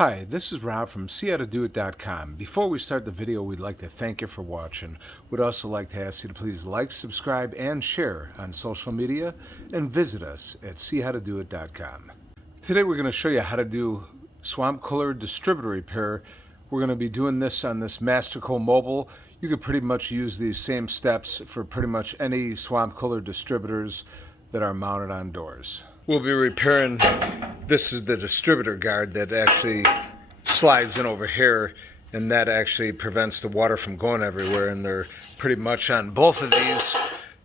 Hi, this is Rob from SeeHowToDoIt.com. Before we start the video, we'd like to thank you for watching. We'd also like to ask you to please like, subscribe, and share on social media, and visit us at SeeHowToDoIt.com. Today we're going to show you how to do swamp cooler distributor repair. We're going to be doing this on this Masterco Mobile. You could pretty much use these same steps for pretty much any swamp cooler distributors that are mounted on doors. We'll be repairing, this is the distributor guard that actually slides in over here, and that actually prevents the water from going everywhere. And they're pretty much on both of these,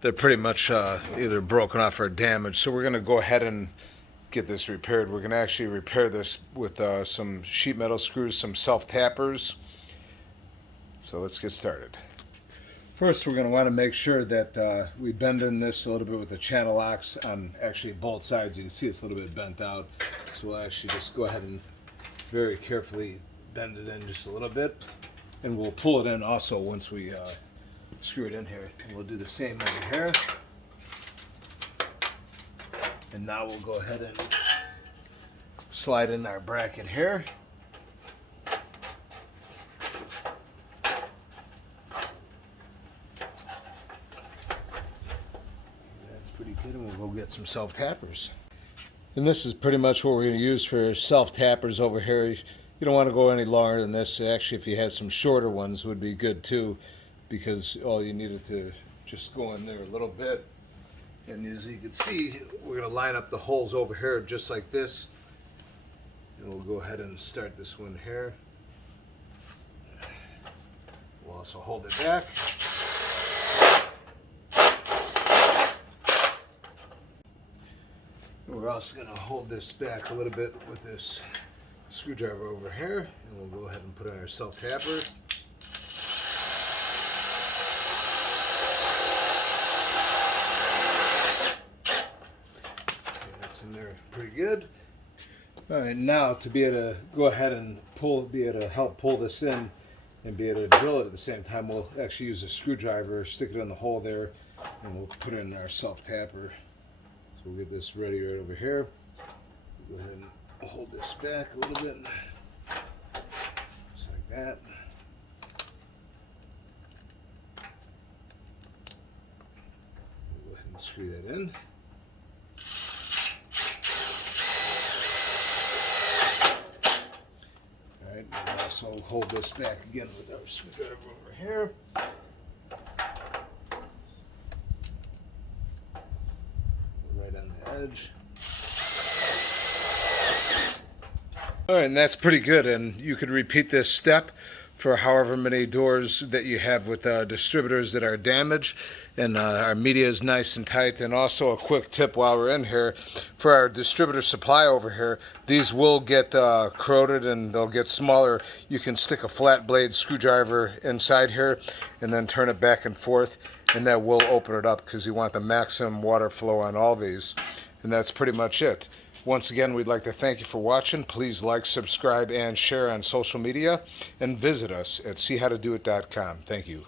they're pretty much either broken off or damaged. So we're going to go ahead and get this repaired. We're going to actually repair this with some sheet metal screws, some self-tappers. So let's get started. First, we're going to want to make sure that we bend in this a little bit with the channel locks on actually both sides. You can see it's a little bit bent out. So we'll actually just go ahead and very carefully bend it in just a little bit. And we'll pull it in also once we screw it in here. And we'll do the same over here. And now we'll go ahead and slide in our bracket here. Pretty good, and we'll go get some self-tappers. And this is pretty much what we're going to use for self-tappers over here. You don't want to go any longer than this. Actually, if you had some shorter ones would be good too, because all you needed to just go in there a little bit. And as you can see, we're going to line up the holes over here just like this. And we'll go ahead and start this one here. We'll also hold it back. We're also going to hold this back a little bit with this screwdriver over here, and we'll go ahead and put on our self-tapper. Okay, that's in there pretty good. All right, now to be able to go ahead and be able to help pull this in and be able to drill it at the same time, we'll actually use a screwdriver, stick it in the hole there, and we'll put it in our self-tapper. We'll get this ready right over here. Go ahead and hold this back a little bit, just like that. We'll go ahead and screw that in. All right, and we'll also hold this back again with our screwdriver over here. Edge. All right, and that's pretty good, and you could repeat this step for however many doors that you have with distributors that are damaged. And our media is nice and tight. And also a quick tip while we're in here, for our distributor supply over here, these will get corroded and they'll get smaller. You can stick a flat blade screwdriver inside here and then turn it back and forth, and that will open it up because you want the maximum water flow on all these. And that's pretty much it. Once again, we'd like to thank you for watching. Please like, subscribe, and share on social media, and visit us at SeeHowToDoIt.com. Thank you.